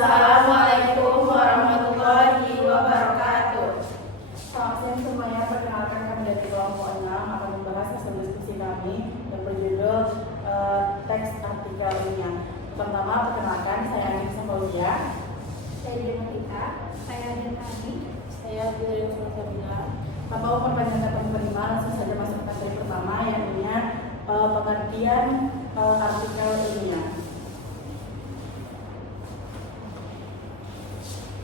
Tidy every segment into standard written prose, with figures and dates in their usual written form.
Assalamualaikum warahmatullahi wabarakatuh. Selamat siang semuanya, perkenalkan kami dari kelompok 6 akan membahas hasil diskusi kami yang berjudul teks artikel ilmiah. Pertama, perkenalkan, saya Anissa Fauzia. Saya Demotika. Saya Dentani. Saya Bidari Sulsabila. Tanpa memperpanjang kata penerima, langsung saja masuk ke materi pertama, yakni pengertian artikel ilmiah.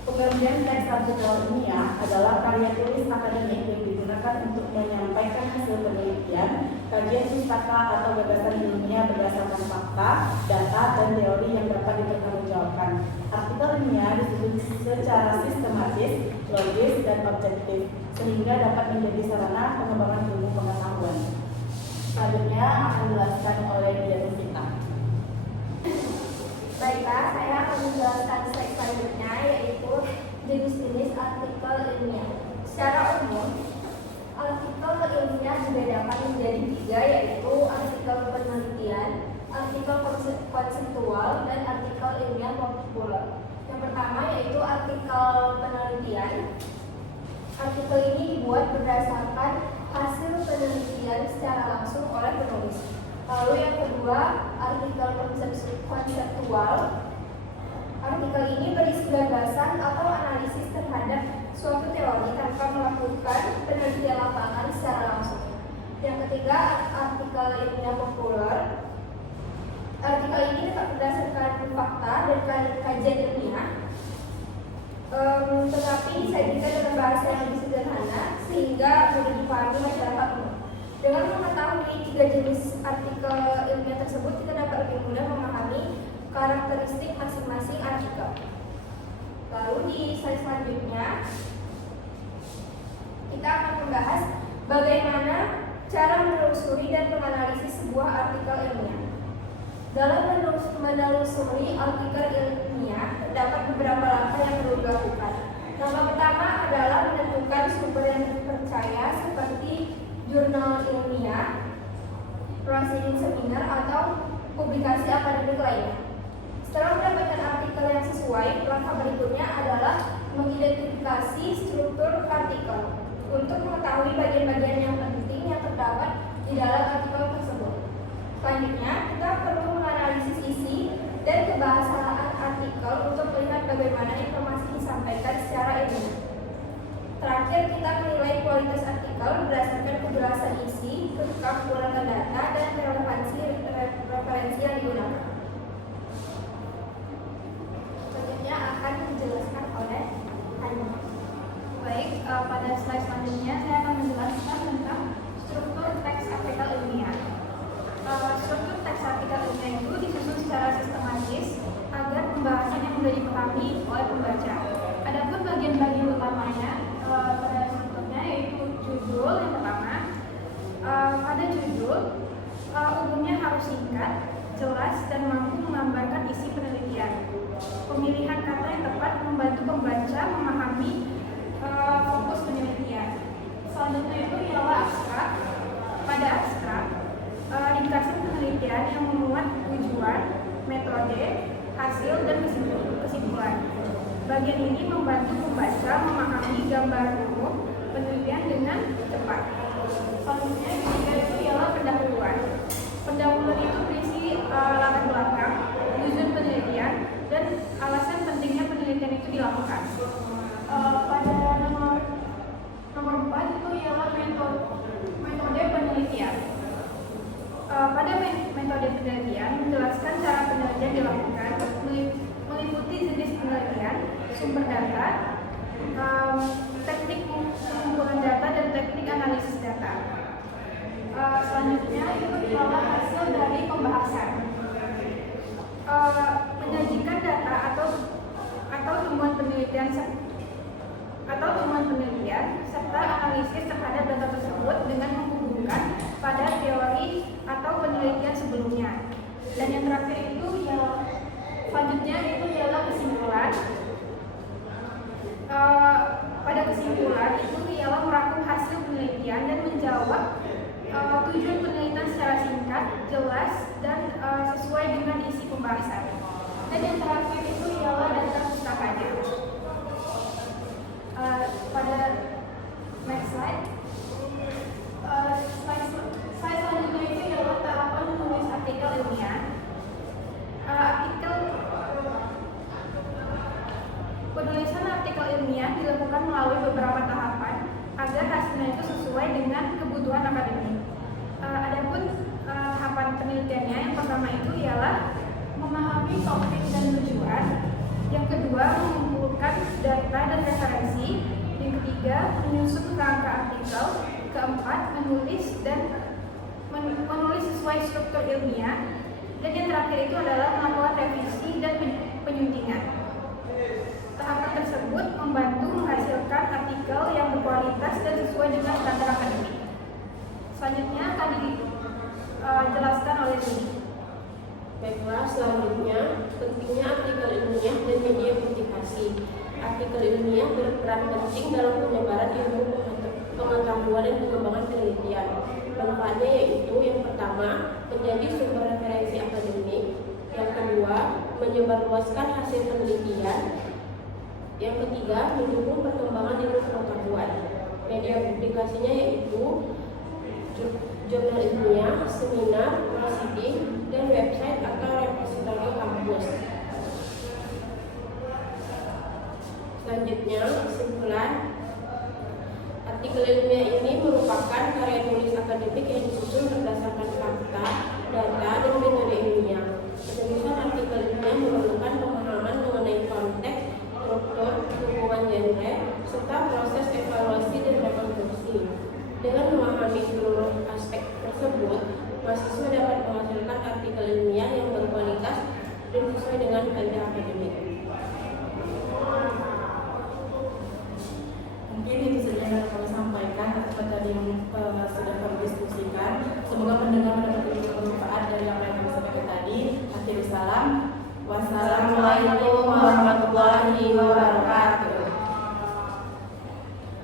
Pengertian teks artikel ilmiah adalah karya tulis akademik yang digunakan untuk menyampaikan hasil penelitian, kajian pustaka atau gagasan ilmiah berdasarkan fakta, data, dan teori yang dapat dipertanggungjawabkan. Artikel ilmiah disusun secara sistematis, logis, dan objektif, sehingga dapat menjadi sarana pengembangan ilmu pengetahuan. Selanjutnya akan dijelaskan oleh Dianita. Baiklah, saya akan menjelaskan slide selanjutnya, yaitu jenis-jenis artikel ilmiah. Secara umum, artikel ilmiah dibedakan menjadi 3, yaitu artikel penelitian, artikel konseptual, dan artikel ilmiah populer. Yang pertama yaitu artikel penelitian. Artikel ini dibuat berdasarkan hasil penelitian secara langsung oleh penulis. Lalu yang kedua, artikel konseptual. Artikel ini berisi gagasan atau analisis terhadap suatu teori tanpa melakukan penelitian lapangan secara langsung. Yang ketiga, artikel ilmiah populer. Artikel ini dapat berdasarkan fakta dan kajian ilmiah, tetapi disajikan dengan bahasa yang lebih sederhana sehingga mudah dipahami masyarakat umum. Dengan mengetahui 3 jenis artikel ilmiah tersebut, kita dapat lebih mudah memahami karakteristik masing-masing artikel. Lalu di slide selanjutnya, kita akan membahas bagaimana cara menelusuri dan menganalisis sebuah artikel ilmiah. Dalam menelusuri artikel ilmiah, terdapat beberapa langkah yang perlu dilakukan. Langkah pertama adalah menentukan sumber yang terpercaya seperti jurnal ilmiah, proceeding seminar, atau publikasi akademik lainnya. Setelah mendapatkan artikel yang sesuai, langkah berikutnya adalah mengidentifikasi struktur artikel untuk mengetahui bagian-bagian yang penting yang terdapat di dalam artikel tersebut. Selanjutnya, kita perlu menganalisis isi dan kebahasaan artikel untuk melihat bagaimana informasi disampaikan secara ilmiah. Terakhir, kita menilai kualitas artikel berdasarkan kejelasan isi, keakuratan data, dan relevansi referensi yang digunakan. Selanjutnya akan dijelaskan oleh Hanif. Baik, pada slide selanjutnya saya akan menjelaskan tentang struktur teks artikel ilmiah. Struktur teks artikel ilmiah itu disusun secara sistematis agar pembahasannya mudah dipahami oleh pembaca. Adapun bagian-bagian utamanya pada strukturnya yaitu judul yang pertama. Pada judul umumnya harus singkat, jelas, dan mampu menggambarkan isi penelitian. Pemilihan kata yang tepat membantu pembaca memahami fokus penelitian. Selanjutnya itu ialah abstrak. Pada abstrak, ringkasan penelitian yang memuat tujuan, metode, hasil, dan kesimpulan. Bagian ini membantu pembaca memahami gambar umum penelitian dengan cepat. Selanjutnya ketiga itu ialah pendahuluan. Pendahuluan itu berisi latar belakang, tujuan penelitian, dan alasan pentingnya penelitian itu dilakukan. Pada nomor 4 itu ialah metode penelitian. Pada metode penelitian menjelaskan cara penelitian dilakukan, meliputi jenis penelitian, sumber data, teknik pengumpulan data, dan teknik analisis data. Selanjutnya itu ialah hasil dari pembahasan. Menyajikan data atau temuan penelitian serta analisis terhadap data tersebut dengan menghubungkan pada teori atau penelitian sebelumnya. Dan yang terakhir itu selanjutnya itu ialah kesimpulan. Pada kesimpulan itu ialah merangkum hasil penelitian dan menjawab tujuan penelitian secara singkat, jelas, dan sesuai dengan isi pembahasan. Dan yang terakhir itu ialah data ilmiah dilakukan melalui beberapa tahapan agar hasilnya itu sesuai dengan kebutuhan akademik. Adapun tahapan penelitiannya, yang pertama itu ialah memahami topik dan tujuan, yang kedua mengumpulkan data dan referensi, yang ketiga menyusun kerangka artikel, keempat menulis sesuai struktur ilmiah, dan yang terakhir itu adalah melakukan revisi dan penyuntingan. Tahapan tersebut membantu menghasilkan artikel yang berkualitas dan sesuai dengan standar akademik. Selanjutnya akan dijelaskan oleh Rudy. Baiklah, selanjutnya pentingnya artikel ilmiah dan media publikasi. Artikel ilmiah berperan penting dalam penyebaran ilmu pengetahuan dan pengembangan penelitian. Manfaatnya yaitu yang pertama, menjadi sumber referensi akademik. Yang kedua, menyebarluaskan hasil penelitian. Yang ketiga, mendukung perkembangan ilmu pengetahuan. Media publikasinya yaitu jurnal ilmiah, seminar, proceeding, dan website atau repositori kampus. Selanjutnya, kesimpulan. Artikel ilmiah ini merupakan karya tulis akademik yang disusun berdasarkan fakta, data, dan metode ilmiah. Penulisan artikel ilmiah memerlukan pemahaman mengenai konteks, struktur, hubungan genre, serta proses evaluasi dan rekonstruksi. Dengan memahami seluruh aspek tersebut, mahasiswa dapat menghasilkan artikel ilmiah yang berkualitas dan sesuai dengan kaidah akademik. Mungkin itu saja yang kami sampaikan apa tadi yang sudah kami diskusikan. Semoga pendengar mendapat bermanfaat dari apa yang kami sampaikan tadi. Akhirul salam. Wassalamualaikum warahmatullahi wabarakatuh.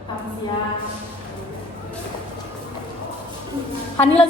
Selamat siang. Hanila